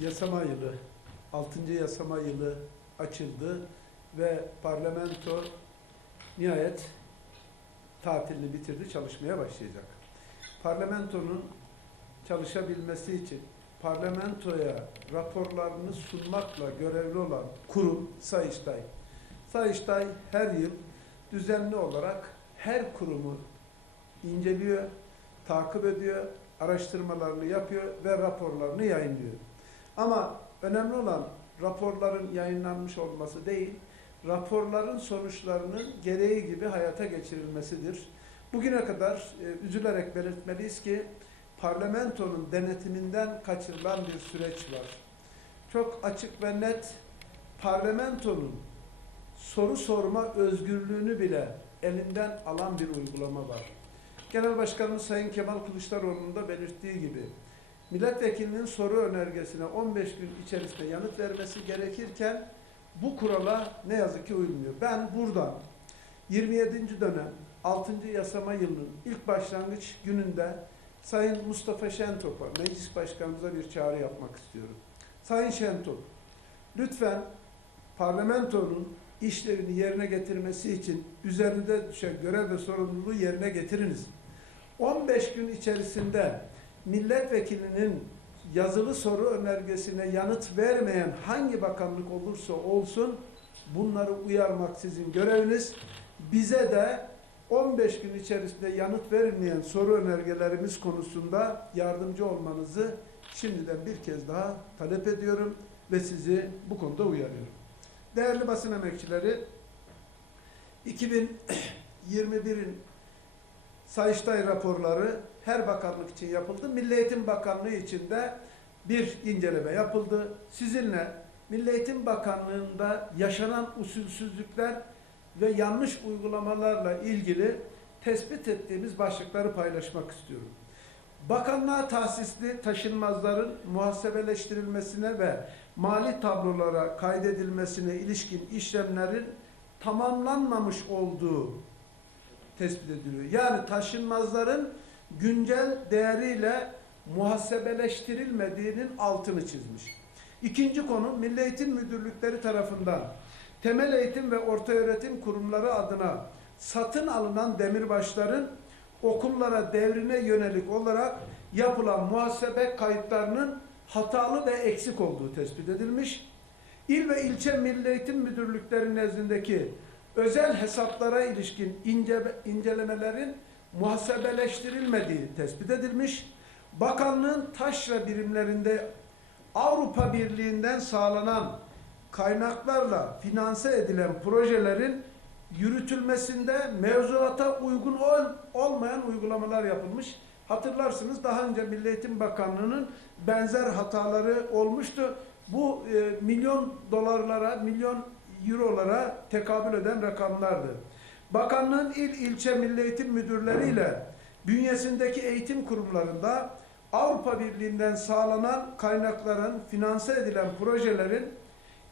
yasama yılı, 6. yasama yılı açıldı ve parlamento nihayet tatilini bitirdi, çalışmaya başlayacak. Parlamentonun çalışabilmesi için parlamentoya raporlarını sunmakla görevli olan kurum Sayıştay. Sayıştay her yıl düzenli olarak her kurumu inceliyor, takip ediyor, araştırmalarını yapıyor ve raporlarını yayınlıyor. Ama önemli olan raporların yayınlanmış olması değil, raporların sonuçlarının gereği gibi hayata geçirilmesidir. Bugüne kadar e, üzülerek belirtmeliyiz ki parlamentonun denetiminden kaçırılan bir süreç var. Çok açık ve net parlamentonun soru sorma özgürlüğünü bile elinden alan bir uygulama var. Genel Başkanımız Sayın Kemal Kılıçdaroğlu'nun da belirttiği gibi milletvekilinin soru önergesine 15 gün içerisinde yanıt vermesi gerekirken bu kurala ne yazık ki uymuyor. Ben buradan 27. dönem 6. yasama yılının ilk başlangıç gününde Sayın Mustafa Şentop'a, meclis başkanımıza bir çağrı yapmak istiyorum. Sayın Şentop, lütfen parlamentonun işlerini yerine getirmesi için üzerinde düşen görev ve sorumluluğu yerine getiriniz. 15 gün içerisinde milletvekilinin yazılı soru önergesine yanıt vermeyen hangi bakanlık olursa olsun bunları uyarmak sizin göreviniz. Bize de 15 gün içerisinde yanıt verilmeyen soru önergelerimiz konusunda yardımcı olmanızı şimdiden bir kez daha talep ediyorum ve sizi bu konuda uyarıyorum. Değerli basın emekçileri, 2021'in Sayıştay raporları her bakanlık için yapıldı. Milli Eğitim Bakanlığı için de bir inceleme yapıldı. Sizinle Milli Eğitim Bakanlığı'nda yaşanan usulsüzlükler ve yanlış uygulamalarla ilgili tespit ettiğimiz başlıkları paylaşmak istiyorum. Bakanlığa tahsisli taşınmazların muhasebeleştirilmesine ve mali tablolara kaydedilmesine ilişkin işlemlerin tamamlanmamış olduğu tespit ediliyor. Yani taşınmazların güncel değeriyle muhasebeleştirilmediğinin altını çizmiş. İkinci konu Milli Eğitim Müdürlükleri tarafından temel eğitim ve orta öğretim kurumları adına satın alınan demirbaşların okullara devrine yönelik olarak yapılan muhasebe kayıtlarının hatalı ve eksik olduğu tespit edilmiş. İl ve ilçe Milli Eğitim Müdürlükleri nezdindeki özel hesaplara ilişkin ince, incelemelerin muhasebeleştirilmediği tespit edilmiş. Bakanlığın taşra birimlerinde Avrupa Birliği'nden sağlanan kaynaklarla finanse edilen projelerin yürütülmesinde mevzuata uygun ol, olmayan uygulamalar yapılmış. Hatırlarsınız daha önce Milli Eğitim Bakanlığı'nın benzer hataları olmuştu. Bu e, milyon dolarlara, milyon eurolara tekabül eden rakamlardı. Bakanlığın il ilçe milli eğitim müdürleriyle bünyesindeki eğitim kurumlarında Avrupa Birliği'nden sağlanan kaynakların finanse edilen projelerin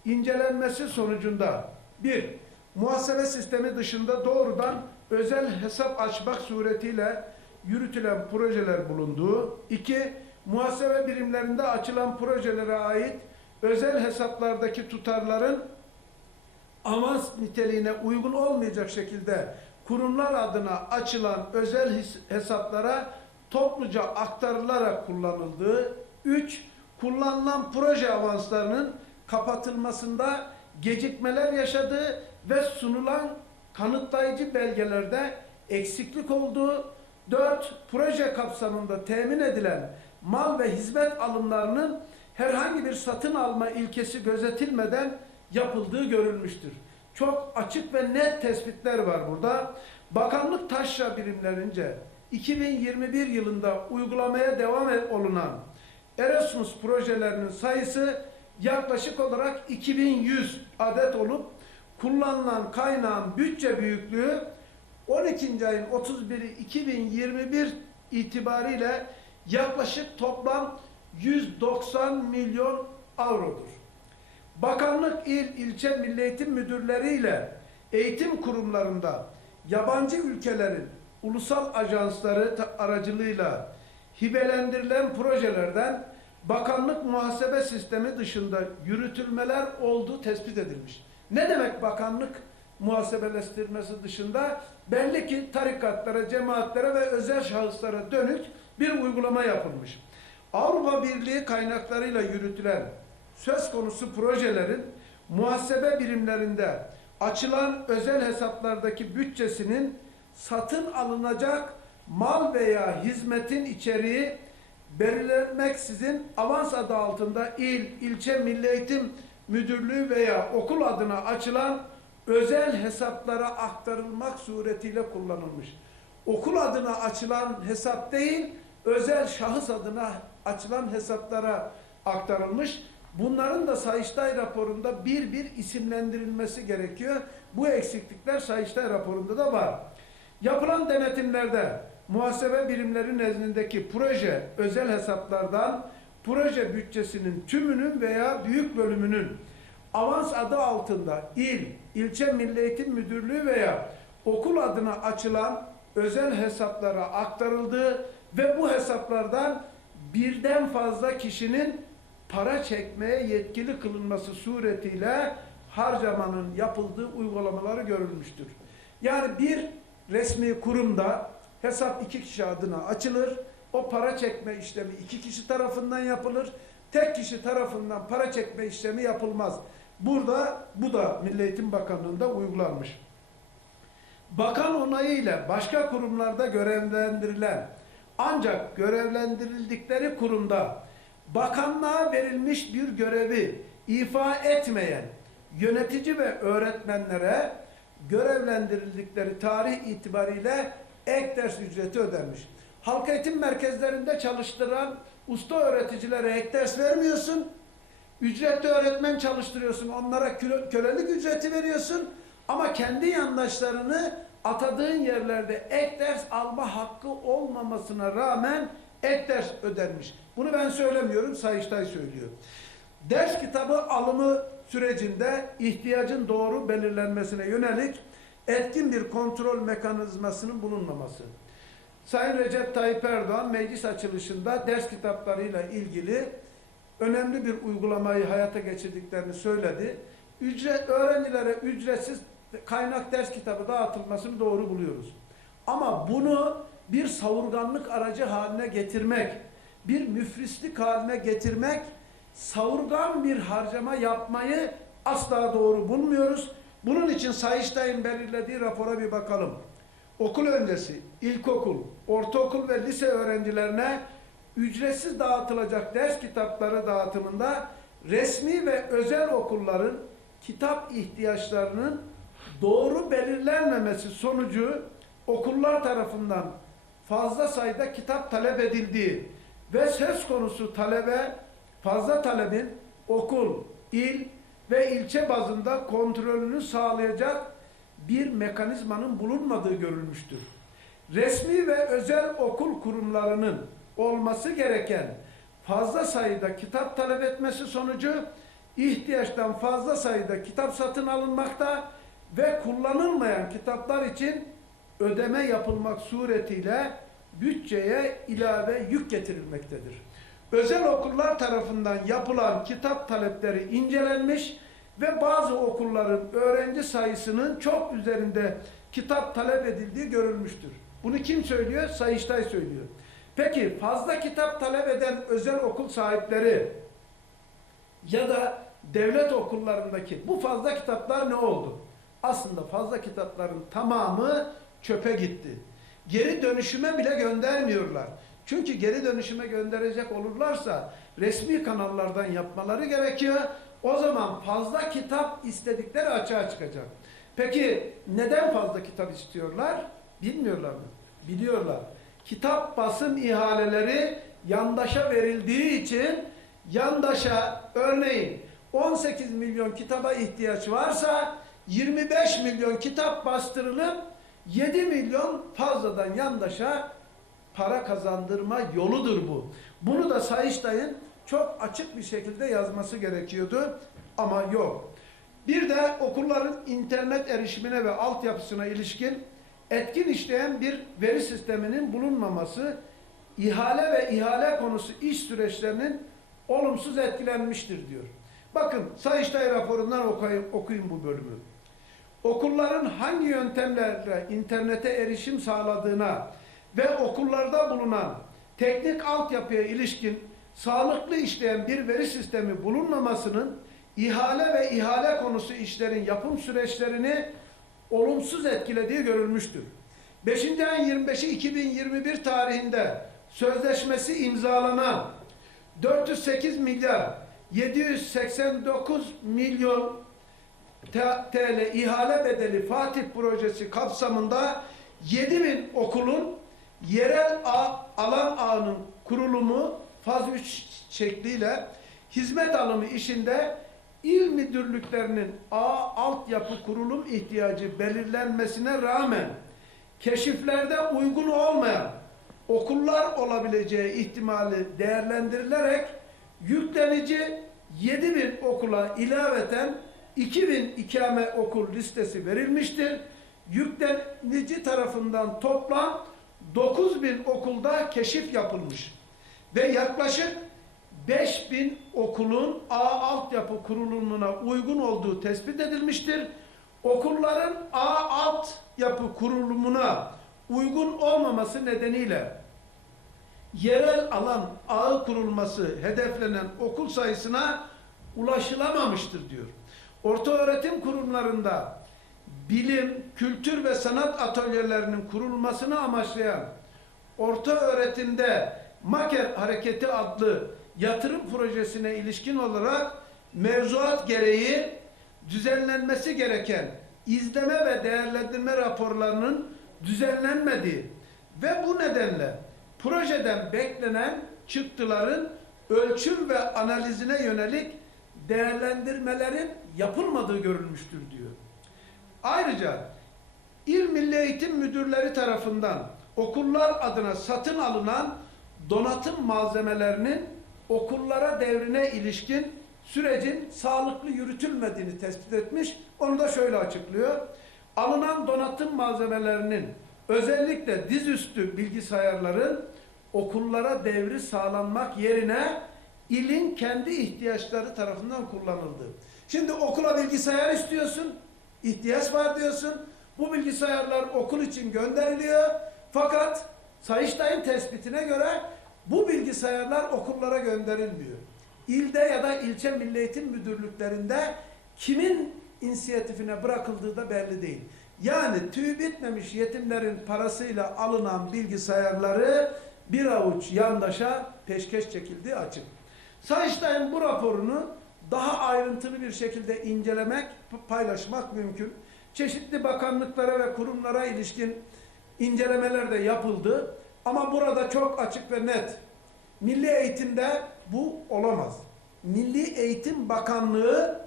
incelenmesi sonucunda bir, muhasebe sistemi dışında doğrudan özel hesap açmak suretiyle yürütülen projeler bulunduğu, iki, muhasebe birimlerinde açılan projelere ait özel hesaplardaki tutarların avans niteliğine uygun olmayacak şekilde kurumlar adına açılan özel hesaplara topluca aktarılarak kullanıldığı, üç, kullanılan proje avanslarının kapatılmasında gecikmeler yaşadığı ve sunulan kanıtlayıcı belgelerde eksiklik olduğu, dört, proje kapsamında temin edilen mal ve hizmet alımlarının herhangi bir satın alma ilkesi gözetilmeden yapıldığı görülmüştür. Çok açık ve net tespitler var burada. Bakanlık taşra birimlerince 2021 yılında uygulamaya devam olunan Erasmus projelerinin sayısı yaklaşık olarak 2100 adet olup kullanılan kaynağın bütçe büyüklüğü 12. ayın 31'i 2021 itibariyle yaklaşık toplam 190 milyon avrodur. Bakanlık il, ilçe milli eğitim müdürleriyle eğitim kurumlarında yabancı ülkelerin ulusal ajansları aracılığıyla hibelendirilen projelerden bakanlık muhasebe sistemi dışında yürütülmeler olduğu tespit edilmiş. Ne demek bakanlık muhasebeleştirmesi dışında? Belli ki tarikatlara, cemaatlere ve özel şahıslara dönük bir uygulama yapılmış. Avrupa Birliği kaynaklarıyla yürütülen söz konusu projelerin muhasebe birimlerinde açılan özel hesaplardaki bütçesinin satın alınacak mal veya hizmetin içeriği belirlenmeksizin avans adı altında il, ilçe milli eğitim müdürlüğü veya okul adına açılan özel hesaplara aktarılmak suretiyle kullanılmış. Okul adına açılan hesap değil, özel şahıs adına açılan hesaplara aktarılmış. Bunların da Sayıştay raporunda bir bir isimlendirilmesi gerekiyor. Bu eksiklikler Sayıştay raporunda da var. Yapılan denetimlerde muhasebe birimleri nezdindeki proje özel hesaplardan proje bütçesinin tümünün veya büyük bölümünün avans adı altında il, ilçe milli eğitim müdürlüğü veya okul adına açılan özel hesaplara aktarıldığı ve bu hesaplardan birden fazla kişinin para çekmeye yetkili kılınması suretiyle harcamanın yapıldığı uygulamaları görülmüştür. Yani bir resmi kurumda hesap iki kişi adına açılır. O para çekme işlemi iki kişi tarafından yapılır. Tek kişi tarafından para çekme işlemi yapılmaz. Burada bu da Milli Eğitim Bakanlığı'nda uygulanmış. Bakan onayıyla başka kurumlarda görevlendirilen ancak görevlendirildikleri kurumda bakanlığa verilmiş bir görevi ifa etmeyen yönetici ve öğretmenlere görevlendirildikleri tarih itibariyle ek ders ücreti ödenmiş. Halk eğitim merkezlerinde çalıştıran usta öğreticilere ek ders vermiyorsun. Ücretli öğretmen çalıştırıyorsun. Onlara kö- kölelik ücreti veriyorsun. Ama kendi yandaşlarını atadığın yerlerde ek ders alma hakkı olmamasına rağmen ek ders ödenmiş. Bunu ben söylemiyorum, Sayıştay söylüyor. Ders kitabı alımı sürecinde ihtiyacın doğru belirlenmesine yönelik etkin bir kontrol mekanizmasının bulunmaması. Sayın Recep Tayyip Erdoğan meclis açılışında ders kitaplarıyla ilgili önemli bir uygulamayı hayata geçirdiklerini söyledi. Ücret öğrencilere ücretsiz kaynak ders kitabı dağıtılmasını doğru buluyoruz. Ama bunu bir savurganlık aracı haline getirmek, bir müfrislik haline getirmek, savurgan bir harcama yapmayı asla doğru bulmuyoruz. Bunun için Sayıştay'ın belirlediği rapora bir bakalım. Okul öncesi, ilkokul, ortaokul ve lise öğrencilerine ücretsiz dağıtılacak ders kitapları dağıtımında resmi ve özel okulların kitap ihtiyaçlarının doğru belirlenmemesi sonucu okullar tarafından fazla sayıda kitap talep edildiği ve söz konusu talebe fazla talebin okul, il ve ilçe bazında kontrolünü sağlayacak bir mekanizmanın bulunmadığı görülmüştür. Resmi ve özel okul kurumlarının olması gereken fazla sayıda kitap talep etmesi sonucu ihtiyaçtan fazla sayıda kitap satın alınmakta ve kullanılmayan kitaplar için ödeme yapılmak suretiyle bütçeye ilave yük getirilmektedir. Özel okullar tarafından yapılan kitap talepleri incelenmiş ve bazı okulların öğrenci sayısının çok üzerinde kitap talep edildiği görülmüştür. Bunu kim söylüyor? Sayıştay söylüyor. Peki fazla kitap talep eden özel okul sahipleri ya da devlet okullarındaki bu fazla kitaplar ne oldu? Aslında fazla kitapların tamamı çöpe gitti. Geri dönüşüme bile göndermiyorlar. Çünkü geri dönüşüme gönderecek olurlarsa resmi kanallardan yapmaları gerekiyor. O zaman fazla kitap istedikleri açığa çıkacak. Peki neden fazla kitap istiyorlar? Bilmiyorlar mı? Biliyorlar. Kitap basım ihaleleri yandaşa verildiği için yandaşa örneğin 18 milyon kitaba ihtiyaç varsa 25 milyon kitap bastırılıp 7 milyon fazladan yandaşa para kazandırma yoludur bu. Bunu da Sayıştay'ın çok açık bir şekilde yazması gerekiyordu ama yok. Bir de okulların internet erişimine ve altyapısına ilişkin etkin işleyen bir veri sisteminin bulunmaması, ihale ve ihale konusu iş süreçlerinin olumsuz etkilenmiştir diyor. Bakın Sayıştay raporundan okuyun, okuyun bu bölümü. Okulların hangi yöntemlerle internete erişim sağladığına ve okullarda bulunan teknik altyapıya ilişkin sağlıklı işleyen bir veri sistemi bulunmamasının ihale ve ihale konusu işlerin yapım süreçlerini olumsuz etkilediği görülmüştür. 5. ayın 25'i 2021 tarihinde sözleşmesi imzalanan 408 milyar 789 milyon TL ihale bedeli Fatih projesi kapsamında 7000 okulun yerel ağ, alan ağının kurulumu faz 3 şekliyle hizmet alımı işinde il müdürlüklerinin ağ altyapı kurulum ihtiyacı belirlenmesine rağmen keşiflerde uygun olmayan okullar olabileceği ihtimali değerlendirilerek yüklenici 7000 okula ilaveten 2000 ikame okul listesi verilmiştir. Yüklenici tarafından toplam 9000 okulda keşif yapılmış ve yaklaşık 5000 okulun A altyapı kurulumuna uygun olduğu tespit edilmiştir. Okulların A altyapı kurulumuna uygun olmaması nedeniyle yerel alan ağı kurulması hedeflenen okul sayısına ulaşılamamıştır diyor. Ortaöğretim kurumlarında bilim, kültür ve sanat atölyelerinin kurulmasını amaçlayan orta öğretimde Maker Hareketi adlı yatırım projesine ilişkin olarak mevzuat gereği düzenlenmesi gereken izleme ve değerlendirme raporlarının düzenlenmediği ve bu nedenle projeden beklenen çıktıların ölçüm ve analizine yönelik değerlendirmelerin yapılmadığı görülmüştür diyor. Ayrıca İl Milli Eğitim Müdürleri tarafından okullar adına satın alınan donatım malzemelerinin okullara devrine ilişkin sürecin sağlıklı yürütülmediğini tespit etmiş. Onu da şöyle açıklıyor. Alınan donatım malzemelerinin özellikle dizüstü bilgisayarların okullara devri sağlanmak yerine ilin kendi ihtiyaçları tarafından kullanıldı. Şimdi okula bilgisayar istiyorsun, ihtiyaç var diyorsun. Bu bilgisayarlar okul için gönderiliyor. Fakat Sayıştay'ın tespitine göre bu bilgisayarlar okullara gönderilmiyor. İlde ya da ilçe milli eğitim müdürlüklerinde kimin inisiyatifine bırakıldığı da belli değil. Yani tüy bitmemiş yetimlerin parasıyla alınan bilgisayarları bir avuç yandaşa peşkeş çekildiği açık. Sayıştay'ın bu raporunu daha ayrıntılı bir şekilde incelemek, paylaşmak mümkün. Çeşitli bakanlıklara ve kurumlara ilişkin incelemeler de yapıldı. Ama burada çok açık ve net. Milli eğitimde bu olamaz. Milli Eğitim Bakanlığı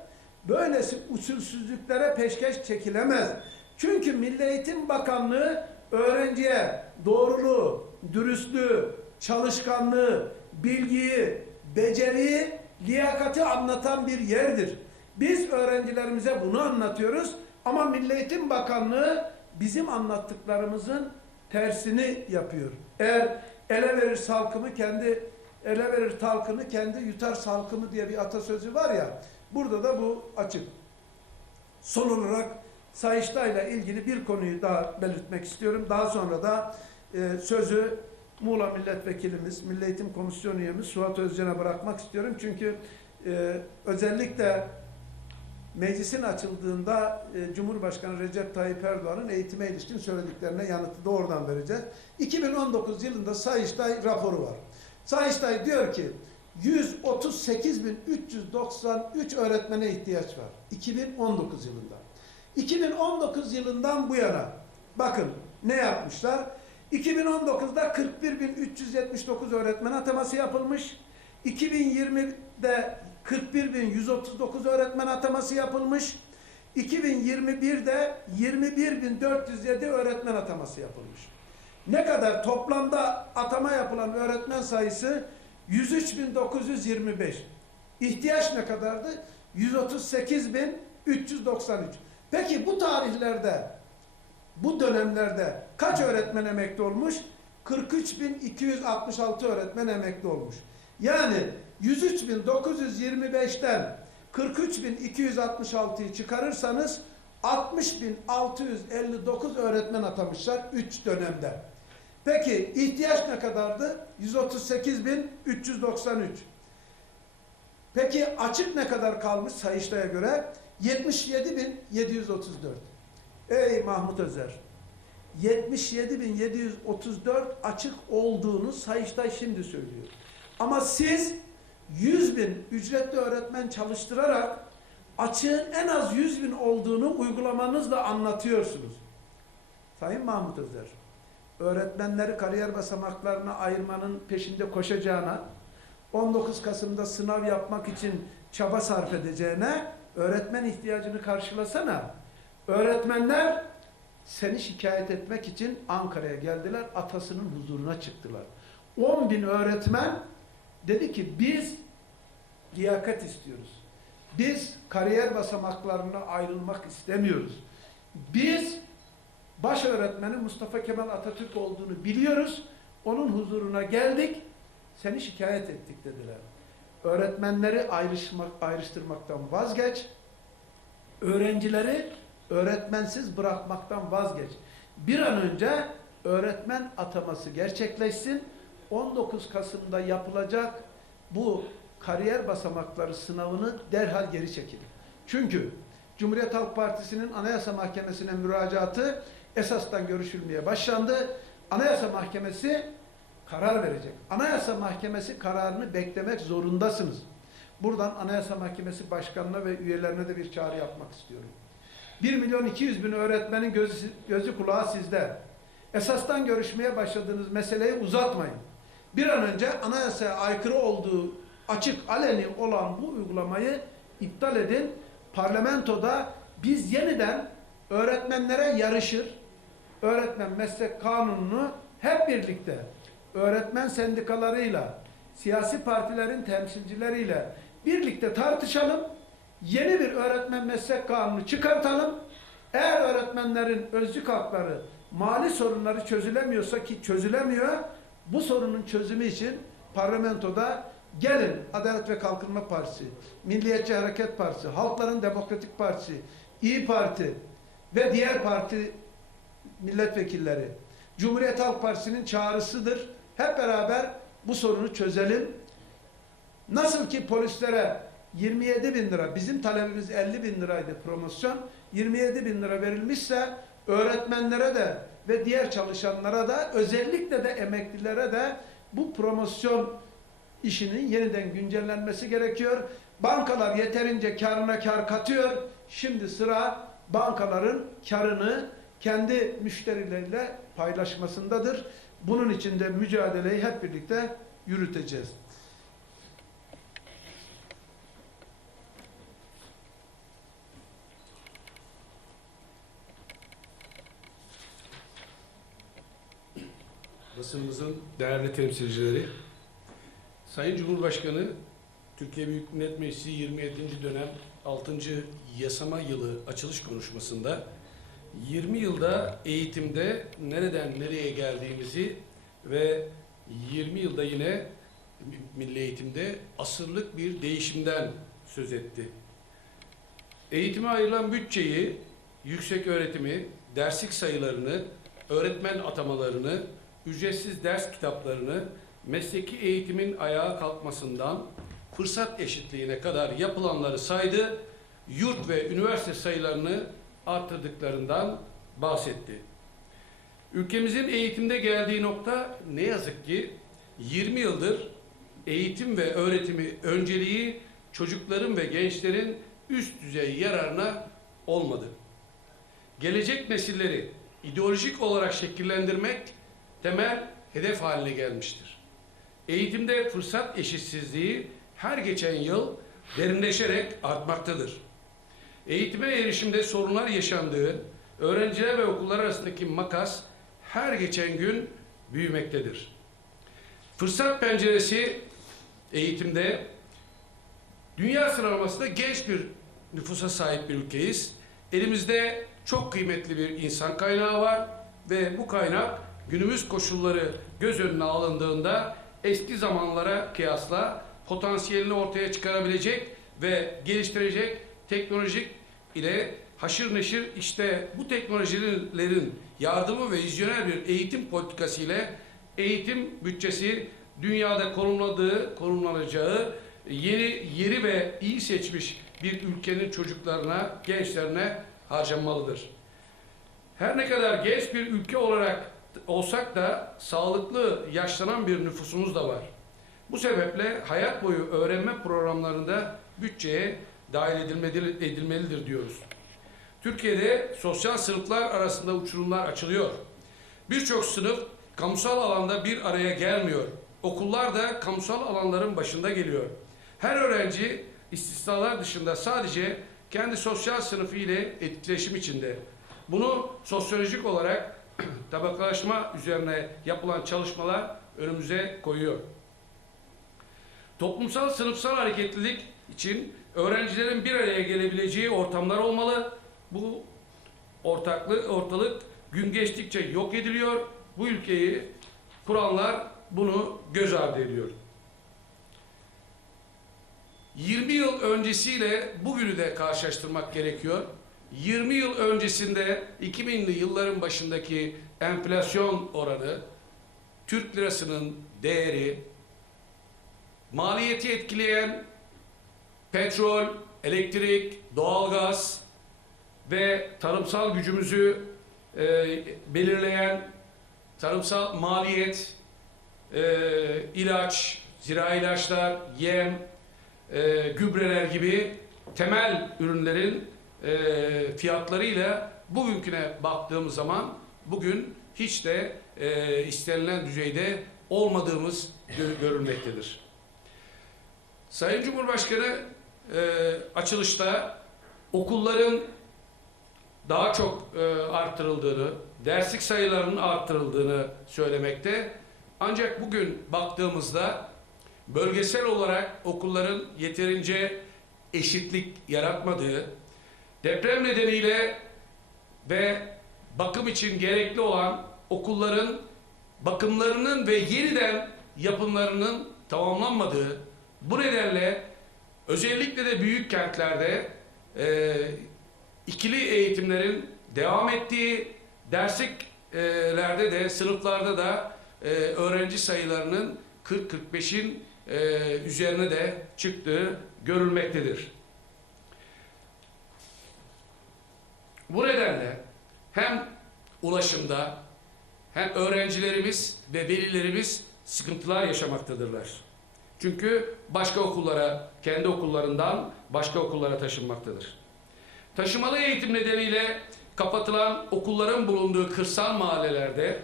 böylesi usulsüzlüklere peşkeş çekilemez. Çünkü Milli Eğitim Bakanlığı öğrenciye doğruluğu, dürüstlüğü, çalışkanlığı, bilgiyi, beceriyi, liyakati anlatan bir yerdir. Biz öğrencilerimize bunu anlatıyoruz ama Milli Eğitim Bakanlığı bizim anlattıklarımızın tersini yapıyor. Eğer ele verir salkımı kendi ele verir talkını kendi yutar salkımı diye bir atasözü var ya burada da bu açık. Son olarak Sayıştay'la ilgili bir konuyu daha belirtmek istiyorum. Daha sonra da e, sözü Muğla Milletvekilimiz, Milli Eğitim Komisyonu üyemiz Suat Özcan'a bırakmak istiyorum. Çünkü e, özellikle meclisin açıldığında e, Cumhurbaşkanı Recep Tayyip Erdoğan'ın eğitime ilişkin söylediklerine yanıtı da oradan vereceğiz. 2019 yılında Sayıştay raporu var. Sayıştay diyor ki 138.393 öğretmene ihtiyaç var. 2019 yılında. 2019 yılından bu yana bakın ne yapmışlar? 2019'da 41.379 öğretmen ataması yapılmış. 2020'de 41.139 öğretmen ataması yapılmış. 2021'de 21.407 öğretmen ataması yapılmış. Ne kadar toplamda atama yapılan öğretmen sayısı 103.925. İhtiyaç ne kadardı? 138.393. Peki bu tarihlerde, bu dönemlerde kaç öğretmen emekli olmuş? 43.266 öğretmen emekli olmuş. Yani 103.925'ten 43.266'yı çıkarırsanız 60.659 öğretmen atamışlar 3 dönemde. Peki ihtiyaç ne kadardı? 138.393. Peki açık ne kadar kalmış Sayıştay'a göre? 77.734. Ey Mahmut Özer! 77.734 açık olduğunu Sayıştay şimdi söylüyor. Ama siz 100 bin ücretli öğretmen çalıştırarak açığın en az 100 bin olduğunu uygulamanızla anlatıyorsunuz. Sayın Mahmut Özer, öğretmenleri kariyer basamaklarına ayırmanın peşinde koşacağına, 19 Kasım'da sınav yapmak için çaba sarf edeceğine, öğretmen ihtiyacını karşılasana. Öğretmenler seni şikayet etmek için Ankara'ya geldiler, atasının huzuruna çıktılar. 10 bin öğretmen dedi ki biz liyakat istiyoruz. Biz kariyer basamaklarına ayrılmak istemiyoruz. Biz baş öğretmeni Mustafa Kemal Atatürk olduğunu biliyoruz. Onun huzuruna geldik. Seni şikayet ettik dediler. Öğretmenleri ayrışmak, ayrıştırmaktan vazgeç. Öğrencileri öğretmensiz bırakmaktan vazgeç. Bir an önce öğretmen ataması gerçekleşsin. 19 Kasım'da yapılacak bu kariyer basamakları sınavını derhal geri çekin. Çünkü Cumhuriyet Halk Partisi'nin Anayasa Mahkemesi'ne müracaatı esastan görüşülmeye başlandı. Anayasa Mahkemesi karar verecek. Anayasa Mahkemesi kararını beklemek zorundasınız. Buradan Anayasa Mahkemesi Başkanı'na ve üyelerine de bir çağrı yapmak istiyorum. 1 milyon 200 bin öğretmenin gözü, gözü kulağı sizde. Esastan görüşmeye başladığınız meseleyi uzatmayın. Bir an önce anayasaya aykırı olduğu açık aleni olan bu uygulamayı iptal edin. Parlamentoda biz yeniden öğretmenlere yarışır, öğretmen meslek kanununu hep birlikte öğretmen sendikalarıyla, siyasi partilerin temsilcileriyle birlikte tartışalım. Yeni bir öğretmen meslek kanunu çıkartalım. Eğer öğretmenlerin özlük hakları, mali sorunları çözülemiyorsa ki çözülemiyor, bu sorunun çözümü için parlamentoda gelin Adalet ve Kalkınma Partisi, Milliyetçi Hareket Partisi, Halkların Demokratik Partisi, İyi Parti ve diğer parti milletvekilleri, Cumhuriyet Halk Partisi'nin çağrısıdır. Hep beraber bu sorunu çözelim. Nasıl ki polislere 27 bin lira, bizim talebimiz 50 bin liraydı promosyon, 27 bin lira verilmişse öğretmenlere de ve diğer çalışanlara da özellikle de emeklilere de bu promosyon işinin yeniden güncellenmesi gerekiyor. Bankalar yeterince karına kar katıyor. Şimdi sıra bankaların karını kendi müşterileriyle paylaşmasındadır. Bunun için de mücadeleyi hep birlikte yürüteceğiz. Basınımızın değerli temsilcileri, Sayın Cumhurbaşkanı Türkiye Büyük Millet Meclisi 27. dönem 6. yasama yılı açılış konuşmasında 20 yılda eğitimde nereden nereye geldiğimizi ve 20 yılda yine milli eğitimde asırlık bir değişimden söz etti. Eğitime ayrılan bütçeyi, yüksek öğretimi, derslik sayılarını, öğretmen atamalarını, ücretsiz ders kitaplarını, mesleki eğitimin ayağa kalkmasından fırsat eşitliğine kadar yapılanları saydı, yurt ve üniversite sayılarını artırdıklarından bahsetti. Ülkemizin eğitimde geldiği nokta ne yazık ki 20 yıldır eğitim ve öğretimi önceliği çocukların ve gençlerin üst düzey yararına olmadı. Gelecek nesilleri ideolojik olarak şekillendirmek temel hedef haline gelmiştir. Eğitimde fırsat eşitsizliği her geçen yıl derinleşerek artmaktadır. Eğitime erişimde sorunlar yaşandığı, öğrenciler ve okullar arasındaki makas her geçen gün büyümektedir. Fırsat penceresi eğitimde dünya sıralamasında genç bir nüfusa sahip bir ülkeyiz. Elimizde çok kıymetli bir insan kaynağı var ve bu kaynak günümüz koşulları göz önüne alındığında eski zamanlara kıyasla potansiyelini ortaya çıkarabilecek ve geliştirecek teknolojik ile haşır neşir işte bu teknolojilerin yardımı ve vizyoner bir eğitim politikası ile eğitim bütçesi dünyada konumladığı, konumlanacağı yeni yeri ve iyi seçmiş bir ülkenin çocuklarına, gençlerine harcanmalıdır. Her ne kadar genç bir ülke olarak olsak da sağlıklı yaşlanan bir nüfusumuz da var. Bu sebeple hayat boyu öğrenme programlarında bütçeye dahil edilmelidir, diyoruz. Türkiye'de sosyal sınıflar arasında uçurumlar açılıyor. Birçok sınıf kamusal alanda bir araya gelmiyor. Okullar da kamusal alanların başında geliyor. Her öğrenci istisnalar dışında sadece kendi sosyal sınıfı ile etkileşim içinde. Bunu sosyolojik olarak tabakalaşma üzerine yapılan çalışmalar önümüze koyuyor. Toplumsal sınıfsal hareketlilik için öğrencilerin bir araya gelebileceği ortamlar olmalı. Bu ortaklık, ortalık gün geçtikçe yok ediliyor. Bu ülkeyi kuranlar bunu göz ardı ediyor. 20 yıl öncesiyle bugünü de karşılaştırmak gerekiyor. 20 yıl öncesinde 2000'li yılların başındaki enflasyon oranı, Türk lirasının değeri, maliyeti etkileyen petrol, elektrik, doğalgaz ve tarımsal gücümüzü e, belirleyen tarımsal maliyet, e, ilaç, zirai ilaçlar, yem, e, gübreler gibi temel ürünlerin e, fiyatlarıyla bugünküne baktığımız zaman bugün hiç de e, istenilen düzeyde olmadığımız gö- görülmektedir. Sayın Cumhurbaşkanı e, açılışta okulların daha çok e, arttırıldığını, derslik sayılarının arttırıldığını söylemekte. Ancak bugün baktığımızda bölgesel olarak okulların yeterince eşitlik yaratmadığı, deprem nedeniyle ve bakım için gerekli olan okulların bakımlarının ve yeniden yapımlarının tamamlanmadığı, bu nedenle özellikle de büyük kentlerde e, ikili eğitimlerin devam ettiği, dersliklerde de, sınıflarda da e, öğrenci sayılarının 40-45'in e, üzerine de çıktığı görülmektedir. Bu nedenle hem ulaşımda hem öğrencilerimiz ve velilerimiz sıkıntılar yaşamaktadırlar. Çünkü başka okullara, kendi okullarından başka okullara taşınmaktadır. Taşımalı eğitim nedeniyle kapatılan okulların bulunduğu kırsal mahallelerde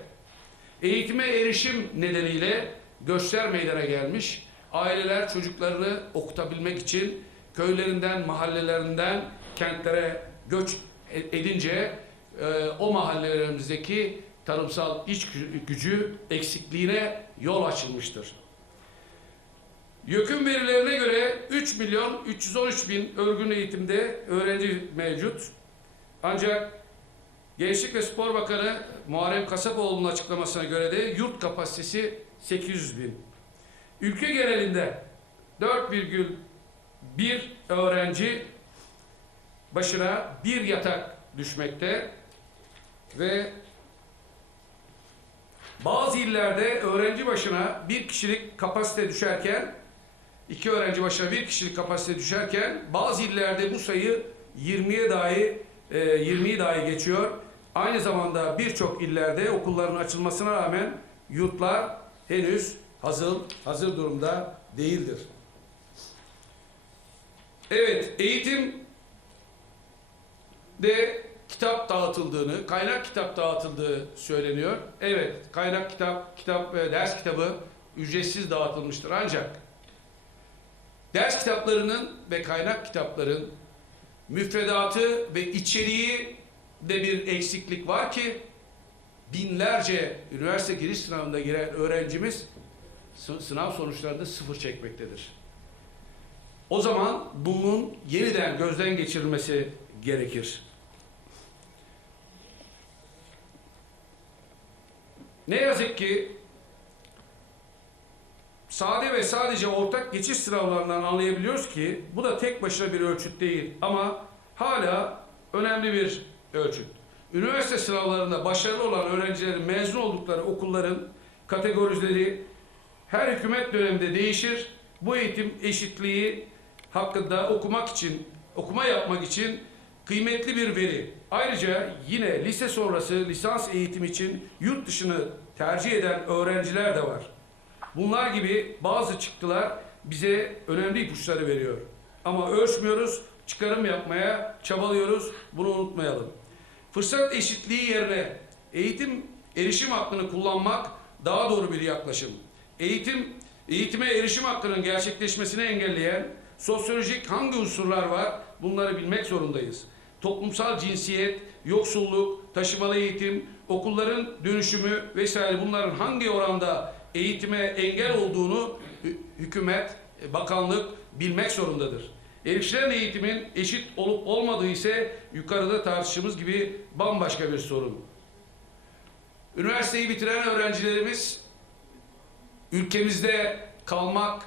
eğitime erişim nedeniyle göçler meydana gelmiş. Aileler çocuklarını okutabilmek için köylerinden, mahallelerinden kentlere göç edince e, o mahallelerimizdeki tarımsal iç gü- gücü eksikliğine yol açılmıştır. YÖK'ün verilerine göre 3 milyon 313 bin örgün eğitimde öğrenci mevcut. Ancak Gençlik ve Spor Bakanı Muharrem Kasapoğlu'nun açıklamasına göre de yurt kapasitesi 800 bin. Ülke genelinde 4,1 öğrenci başına bir yatak düşmekte ve bazı illerde öğrenci başına bir kişilik kapasite düşerken iki öğrenci başına bir kişilik kapasite düşerken bazı illerde bu sayı 20'ye dahi e, 20'yi dahi geçiyor. Aynı zamanda birçok illerde okulların açılmasına rağmen yurtlar henüz hazır hazır durumda değildir. Evet, eğitim de kitap dağıtıldığını, kaynak kitap dağıtıldığı söyleniyor. Evet, kaynak kitap, kitap ve ders kitabı ücretsiz dağıtılmıştır ancak ders kitaplarının ve kaynak kitapların müfredatı ve içeriği de bir eksiklik var ki binlerce üniversite giriş sınavında giren öğrencimiz sı- sınav sonuçlarında sıfır çekmektedir. O zaman bunun yeniden gözden geçirilmesi gerekir. Ne yazık ki sade ve sadece ortak geçiş sınavlarından anlayabiliyoruz ki bu da tek başına bir ölçüt değil ama hala önemli bir ölçüt. Üniversite sınavlarında başarılı olan öğrencilerin mezun oldukları okulların kategorileri her hükümet döneminde değişir. Bu eğitim eşitliği hakkında okumak için, okuma yapmak için kıymetli bir veri. Ayrıca yine lise sonrası lisans eğitim için yurt dışını tercih eden öğrenciler de var. Bunlar gibi bazı çıktılar bize önemli ipuçları veriyor. Ama ölçmüyoruz, çıkarım yapmaya çabalıyoruz. Bunu unutmayalım. Fırsat eşitliği yerine eğitim erişim hakkını kullanmak daha doğru bir yaklaşım. Eğitim eğitime erişim hakkının gerçekleşmesini engelleyen sosyolojik hangi unsurlar var? Bunları bilmek zorundayız. Toplumsal cinsiyet, yoksulluk, taşımalı eğitim, okulların dönüşümü vesaire bunların hangi oranda eğitime engel olduğunu hü- hükümet, e, bakanlık bilmek zorundadır. Erişilen eğitimin eşit olup olmadığı ise yukarıda tartıştığımız gibi bambaşka bir sorun. Üniversiteyi bitiren öğrencilerimiz ülkemizde kalmak,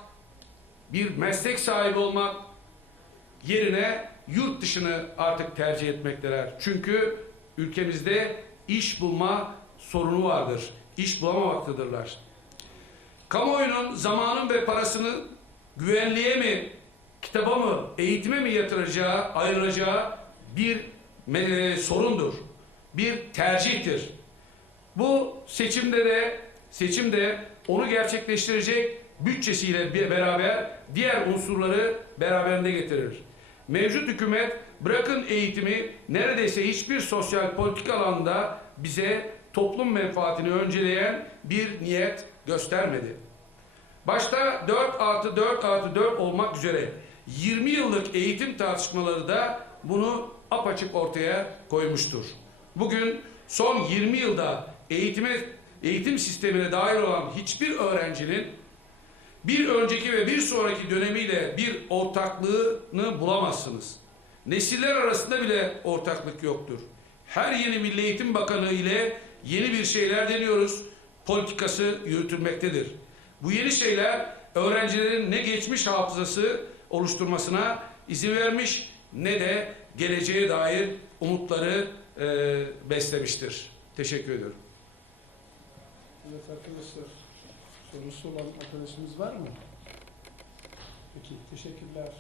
bir meslek sahibi olmak yerine yurt dışını artık tercih etmekteler. Çünkü ülkemizde iş bulma sorunu vardır. İş bulamamaktadırlar. Kamuoyunun zamanın ve parasını güvenliğe mi, kitaba mı, eğitime mi yatıracağı, ayrılacağı bir me- sorundur. Bir tercihtir. Bu seçimde de seçimde onu gerçekleştirecek bütçesiyle beraber diğer unsurları beraberinde getirir. Mevcut hükümet bırakın eğitimi neredeyse hiçbir sosyal politik alanda bize toplum menfaatini önceleyen bir niyet göstermedi. Başta 4 artı 4 artı 4 olmak üzere 20 yıllık eğitim tartışmaları da bunu apaçık ortaya koymuştur. Bugün son 20 yılda eğitime eğitim sistemine dahil olan hiçbir öğrencinin bir önceki ve bir sonraki dönemiyle bir ortaklığını bulamazsınız. Nesiller arasında bile ortaklık yoktur. Her yeni Milli Eğitim Bakanı ile yeni bir şeyler deniyoruz. Politikası yürütülmektedir. Bu yeni şeyler öğrencilerin ne geçmiş hafızası oluşturmasına izin vermiş ne de geleceğe dair umutları e, beslemiştir. Teşekkür ediyorum. Evet arkadaşlar, sorusu olan arkadaşımız var mı? Peki, teşekkürler.